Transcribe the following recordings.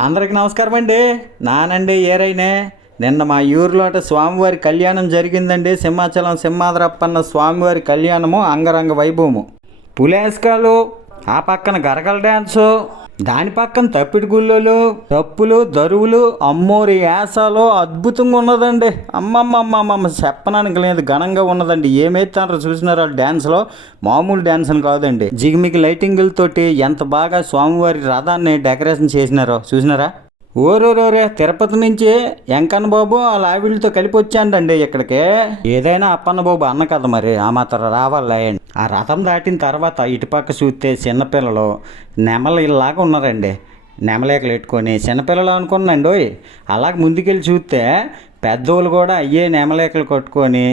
అందరికి నమస్కారం అండి. నానండి ఏరైనే. నిన్న మా ఊరిలో స్వామివారి కళ్యాణం జరిగిందండి. సింహాచలం సింహాద్రప్పన్న స్వామివారి కళ్యాణము అంగరంగ వైభవము. పులేస్కాలు, ఆ పక్కన గరగల డ్యాన్సు, దాని పక్కన తప్పిడి గుళ్ళలు, తప్పులు దరువులు, అమ్మోరి యాసలో అద్భుతంగా ఉన్నదండి. అమ్మమ్మమ్మమ్మ చెప్పడానికి లేదు, ఘనంగా ఉన్నదండి. ఏమైతే చూసినారు ఆ డ్యాన్స్లో, మామూలు డ్యాన్స్ అని కాదండి. జిగిమిగి లైటింగులతోటి ఎంత బాగా స్వామివారి రథాన్ని డెకరేషన్ చేసినారో చూసినారా. ఓరోరోరే తిరుపతి నుంచి వెంకన్న బాబు వాళ్ళ ఆవిడతో కలిపి వచ్చాండండి ఇక్కడికి. ఏదైనా అప్పన్న బాబు అన్న కదా, మరి ఆ మాత్రం రావాలా. ఆ రథం దాటిన తర్వాత ఇటుపక్క చూస్తే చిన్నపిల్లలు నెమలి ఇలాగా ఉన్నారండి. నెమలేకలు పెట్టుకొని చిన్నపిల్లలు అనుకున్నాండి. అలాగే ముందుకెళ్ళి చూస్తే పెద్దోళ్ళు కూడా అయ్యే నెమలేకలు కట్టుకొని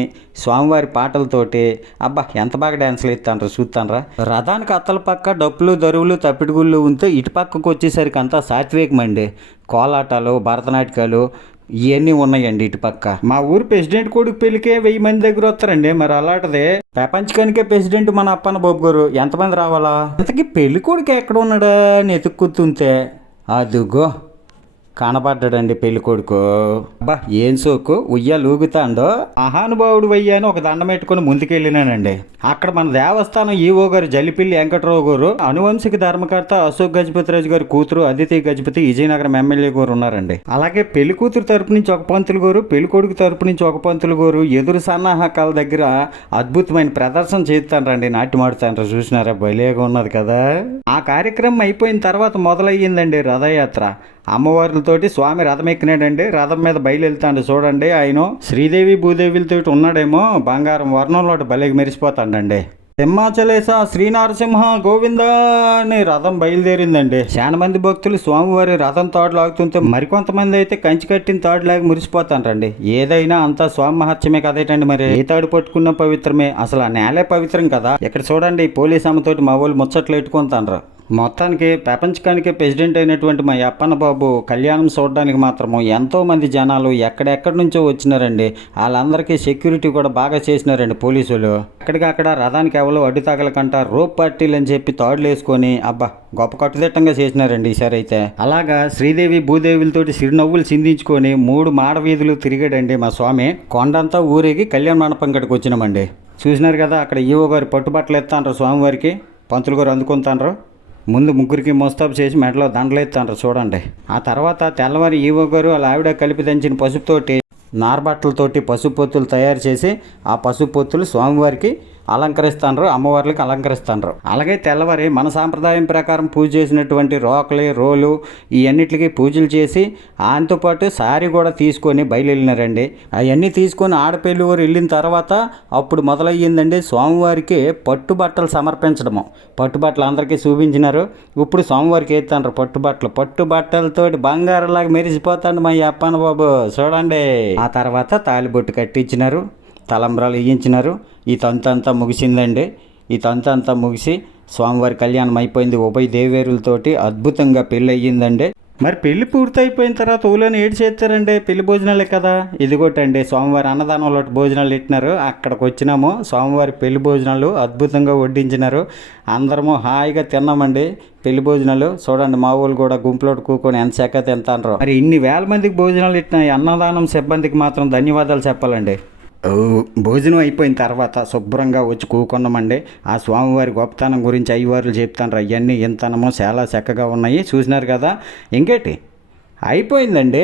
స్వామివారి పాటలతోటి అబ్బా ఎంత బాగా డ్యాన్సులు ఇస్తాండ్రు చూస్తాన్రా. రథానికి అత్తల పక్క డప్పులు దరువులు తప్పిడిగుళ్ళు ఉంటే ఇటు పక్కకు వచ్చేసరికి అంతా సాత్వికం అండి. కోలాటాలు, భరతనాట్యాలు ఇవన్నీ ఉన్నాయండి ఇటు పక్క. మా ఊరు ప్రెసిడెంట్ కొడుకు పెళ్ళికే 1000 మంది దగ్గర వస్తారండి. మరి అలాంటిదే ప్రపంచకానికే ప్రెసిడెంట్ మన అప్పన్న బాబు గారు. ఎంతమంది రావాలా? ఇంతకీ పెళ్లి కొడుకు ఎక్కడ ఉన్నాడా అని ఎతుక్కుతుంటే అదుగో కనబడ్డాడండి పెళ్లి కొడుకు. అబ్బా ఏం సోకు ఉయ్యాలు ఊగుతాండో. మహానుభావుడు వయ్యాను ఒక దండం పెట్టుకుని ముందుకెళ్ళినానండి. అక్కడ మన దేవస్థానం ఈవో గారు జల్లిపిల్లి వెంకట్రావు గారు, అనువంశిక ధర్మకర్త అశోక్ గజపతిరాజు గారి కూతురు అదితి గజపతి విజయనగరం ఎమ్మెల్యే గారు ఉన్నారండి. అలాగే పెళ్లి కూతురు తరపు నుంచి ఒక పంతులు గారు, పెళ్లి కొడుకు తరపు నుంచి ఒక పంతులు గారు ఎదురు సన్నాహకాల దగ్గర అద్భుతమైన ప్రదర్శన చేస్తాండ్రండి. నాట్యమాడుతాండ్రు చూసినారా, భలేగా ఉన్నది కదా. ఆ కార్యక్రమం అయిపోయిన తర్వాత మొదలయ్యిందండి రథయాత్ర. అమ్మవార్లతోటి స్వామి రథం ఎక్కినాడండి. రథం మీద బయలుదేరుతాడు చూడండి. ఆయన శ్రీదేవి భూదేవిలతో ఉన్నాడేమో, బంగారం వర్ణంలో భలేకి మెరిసిపోతాడండి. సింహాచలేశ శ్రీనరసింహ గోవింద అని రథం బయలుదేరిందండి. చాలా మంది భక్తులు స్వామివారి రథం తాడు లాగుతుంటే మరికొంతమంది అయితే కంచి కట్టిన తాడు లాగి మురిసిపోతాండ్రండి. ఏదైనా అంతా స్వామి మహత్యమే కదేటండి. మరి ఏ తాడు పట్టుకున్న పవిత్రమే, అసలు ఆ నేలే పవిత్రం కదా. ఇక్కడ చూడండి పోలీస్ అమ్మతోటి మా వాళ్ళు ముచ్చట్లు ఎట్టుకుంటాండ్రు. మొత్తానికి ప్రపంచకానికే ప్రెసిడెంట్ అయినటువంటి మా అప్పన్న బాబు కళ్యాణం చూడడానికి మాత్రము ఎంతోమంది జనాలు ఎక్కడెక్కడి నుంచో వచ్చినారండి. వాళ్ళందరికీ సెక్యూరిటీ కూడా బాగా చేసినారండి పోలీసులు. అక్కడికక్కడ రథానికి ఎవరు అడ్డు తగలకంట రోప్ పార్టీలు అని చెప్పి తాడులు వేసుకొని అబ్బా గొప్ప కట్టుదిట్టంగా చేసినారండి ఈసారి అయితే. అలాగా శ్రీదేవి భూదేవులతోటి చిరునవ్వులు చిందించుకొని 3 మాడ వీధులు తిరిగాడండి మా స్వామి. కొండంతా ఊరేగి కళ్యాణ మండపం గడికి వచ్చినామండి. చూసినారు కదా, అక్కడ ఈవో గారు పట్టుబట్టలు ఎత్తాండ్రు స్వామివారికి, పంతులు గారు అందుకుంటాండ్రు. ముందు ముగ్గురికి మోస్తాబు చేసి మెడలో దండలు ఎత్తాండ్రు చూడండి. ఆ తర్వాత తెల్లవారి ఈవో గారు వాళ్ళ ఆవిడ కలిపి దంచిన పసుపుతోటి నారబట్టలతోటి పసుపు పొత్తులు తయారు చేసి ఆ పసుపు పొత్తులు స్వామివారికి అలంకరిస్తాండ్రు, అమ్మవార్లకి అలంకరిస్తాండ్రు. అలాగే తెల్లవారి మన సాంప్రదాయం ప్రకారం పూజ చేసినటువంటి రోకలి రోలు ఇవన్నిటికి పూజలు చేసి ఆయనతో పాటు సారీ కూడా తీసుకొని బయలుదేరినారండి. అవన్నీ తీసుకొని ఆడపల్లి ఊరు వెళ్ళిన తర్వాత అప్పుడు మొదలయ్యిందండి స్వామివారికి పట్టుబట్టలు సమర్పించడము. పట్టుబట్టలు అందరికీ చూపించినారు. ఇప్పుడు స్వామివారికి ఎత్తాండ్రు పట్టుబట్టలతోటి బంగారంలాగా మెరిసిపోతాండి మా అప్పన్న బాబు చూడండి. ఆ తర్వాత తాలిబొట్టు కట్టించినారు, తలంబ్రాలు ఇయ్యించినారు. ఈ తంతంతా ముగిసిందండి. ఈ తంతంతా ముగిసి స్వామివారి కళ్యాణం అయిపోయింది. ఉభయ దేవేరులతోటి అద్భుతంగా పెళ్ళి అయ్యిందండి. మరి పెళ్లి పూర్తయిపోయిన తర్వాత ఊళ్ళోనే ఏడు చేస్తారండి, పెళ్లి భోజనాలే కదా. ఇదిగోటండి స్వామివారి అన్నదానంలో భోజనాలు పెట్టినారు. అక్కడికి వచ్చినాము, స్వామివారి పెళ్లి భోజనాలు అద్భుతంగా వడ్డించినారు. అందరము హాయిగా తిన్నామండి పెళ్లి భోజనాలు. చూడండి మా ఊళ్ళు కూడా గుంపులో కూకొని ఎంత చక్కగా తింటారు. మరి ఇన్ని వేల మందికి భోజనాలు పెట్టిన అన్నదానం సిబ్బందికి మాత్రం ధన్యవాదాలు చెప్పాలండి. భోజనం అయిపోయిన తర్వాత శుభ్రంగా వచ్చి కూకున్నామండి. ఆ స్వామివారి గొప్పతనం గురించి అయ్యవారులు చెప్తాను. అవన్నీ ఎంతనమో చాలా చక్కగా ఉన్నాయి. చూసినారు కదా, ఇంకేటి అయిపోయిందండి.